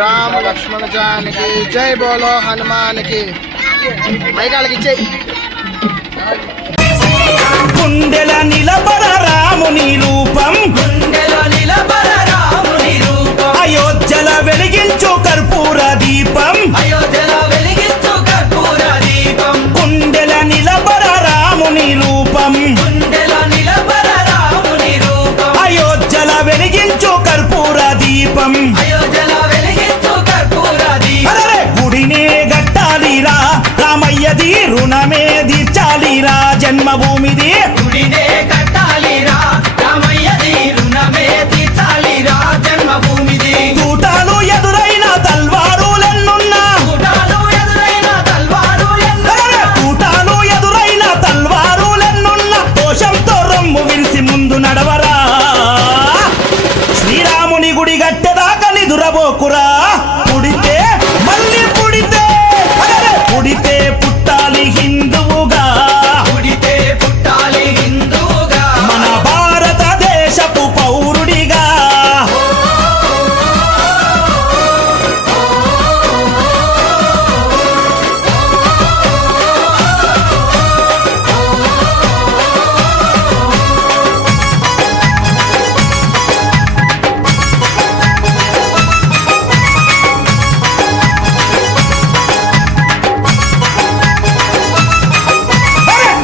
राम लक्ष्मण जानकी जय बोलो हनुमान की మైకాలకి ఇచ్చేయి గుండెల నిలబడ రాముని రూపం అయోధ్యల వెలిగించు కర్పూర దీపం గుండెల నిలబడ రాముని రూపం అయోధ్యల వెలిగించు కర్పూర దీపం గుడినే గట్టాలిరా రామయ్యది రుణమే తీర్చాలిరా జన్మభూమిది గుడినే కట్టాలిరా రామయ్యది రుణమే తీర్చాలిరా జన్మభూమిది తూటాలు ఎదురైన తల్వారులెన్నున్నా తూటాలు ఎదురైన తల్వారులెన్నున్నా దోషంతో రొమ్ము విరిసి ముందు నడవరా శ్రీరాముని గుడి గట్టెదాకా నిదురబోకురా పుడితే మళ్ళీ పుడితే పుడితే పుట్టాలి హిందువుగా పుడితే పుట్టాలి హిందువుగా మన భారతదేశపు పౌరుడిగా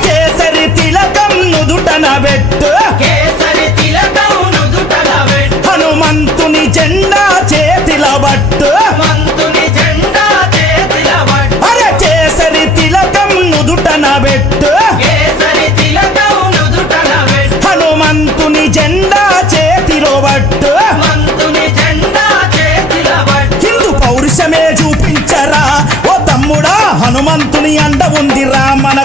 కేసరి తిలకం నుదుటన పెట్టు కేసరి తిలకం నుదుటన పెట్టు హనుమంతుని జెండా చేతిల బట్టు మంతుని జెండా చేతిల పట్టు అరే కేసరి తిలకం నుదుటన పెట్టు కేసరి తిలకం నుదుటన పెట్టు హనుమంతుని జెండా చేతిలో బట్టు మంతుని జెండా చేతిల పట్టు హిందూ పౌరుషమే చూపించరా ఓ తమ్ముడా హనుమంతుని అండ ఉందిరా మన